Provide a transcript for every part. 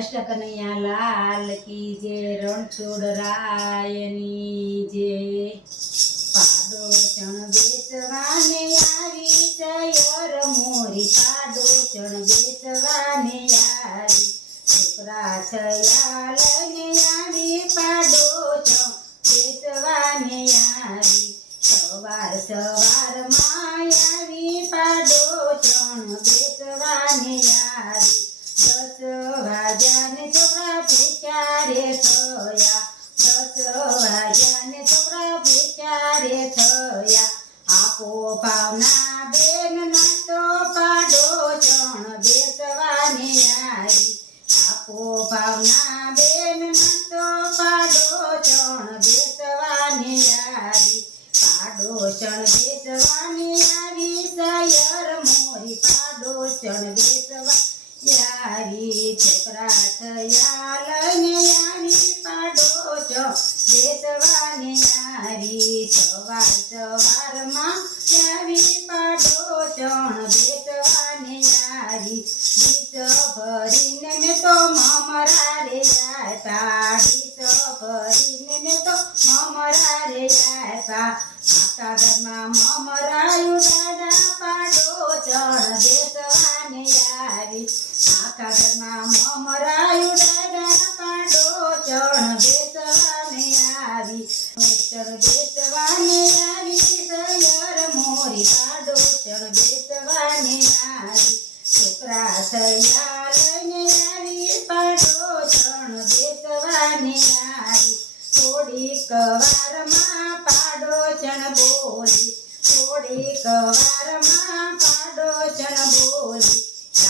કૃષ્ણ કનૈયા લાલ કી જે રણછોડ રાયની જે પાડોશણ બેસવાને આવી સયર મોરી પાડોશણ બેસવાને આવી છોકરા છયા લઈને આવી પાડોશણ બેસવાને આવી સવાર સવારમાં આવી પાડોશણ બેસવાને આવી 10 વાગ્યાને છોકરા ભૂખ્યા રે થયા 10 વાગ્યાને છોકરા ભૂખ્યા રે થયા આપો ભાવના બેન નાસ્તો પાડોશણ બેસવાને આવી આપો ભાવના બેન નાસ્તો પાડોશણ બેસવાને આવી પાડોશણ બેસવાને આવી સયર મોરી પાડોશણ બેસવા યારી છોકરા થયા લઈને આવી પાડોશણ બેસવાને આવી સવાર સવારમાં આવી પાડોશણ બેસવાને આવી ડીશ ભરીને મેં તો મમરા રે આપ્યા ડીશ ભરીને મેં તો મમરા રે આપ્યા આખા ઘરમાં મમરાયું દાદા પાડોશણ બેસવાને આવી આખા ઘરમાં મમરાયું દાદા પાડોશણ બેસવાને આવી બેસવાને આવી સયર મોરી પાડોશણ બેસવાને આવી છોકરા થયા લઈને આવી પાડોશણ બેસવાને આવી થોડીક વારમાં પાડોશણ બોલી થોડીક વારમાં પાડોશણ બોલી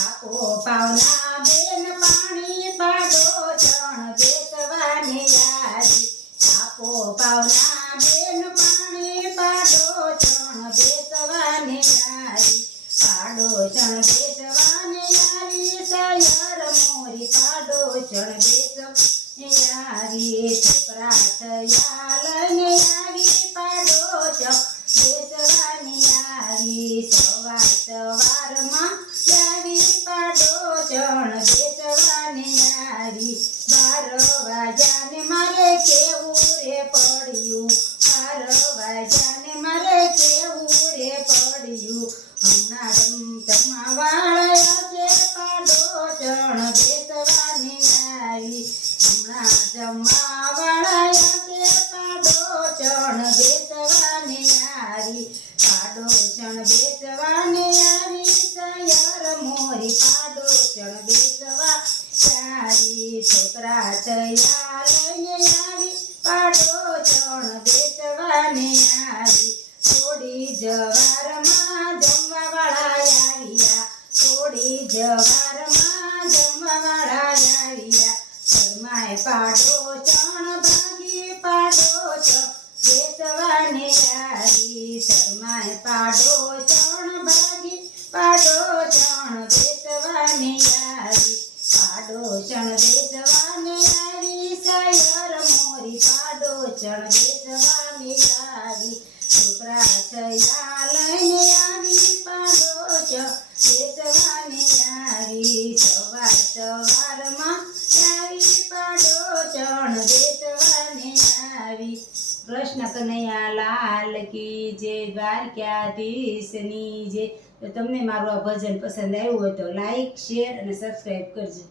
આપો પાવના બેન પાણી પાડોશણ બેસવાને આવી આપો પાવના બેન પાણી પાડોશણ બેસવાને આવી પાડોશણ બેસવાને આવી સયર મોરી પાડોશણ બેસવાને આવી છોકરા થયા લઈને આવી પાડોશણ બેસવાને આવી સવાર સવારમાં આવી પાડોશણ બેસવાને આવી 12 વાગ્યાને મારે કેવું રે પડ્યું 12 વાગ્યાને મારે કેવું રે પડ્યું હમણાં જમવાવાળા છે પાડોશણ બેસવાને આવી હમણાં જમવાવાળા છે પાડોશણ બેસવાને આવી પાડોશણ બેસવાને આવી સયર મોરી પાડોશણ બેસવા આવી છોકરા થયા લઈને આવી પાડોશણ બેસવાને આવી થોડી જવારમાં જમવાવાળા આવ્યા થોડી જવારમાં જમવાવાળા આવ્યા શરમાય પાડોશણ ભાગી પાડોશણ બેસવાને આવી શરમાય પાડોશણ ભાગી પાડોશણ બેસવાને આવી પાડોશણ બેસવાને આવી સયર મોરી પાડોશણ બેસવાને આવી છોકરા થયા લઈને આવી પાડોશણ બેસવાને આવી સવાર સવારમાં આવી પાડોશણ બેસવાને આવી કૃષ્ણ કનૈયા લાલ કી જય દ્વારકાધીશની જય. તો તમને મારું આ ભજન પસંદ આવ્યું હોય તો લાઈક શેર અને સબસ્ક્રાઈબ કરજો.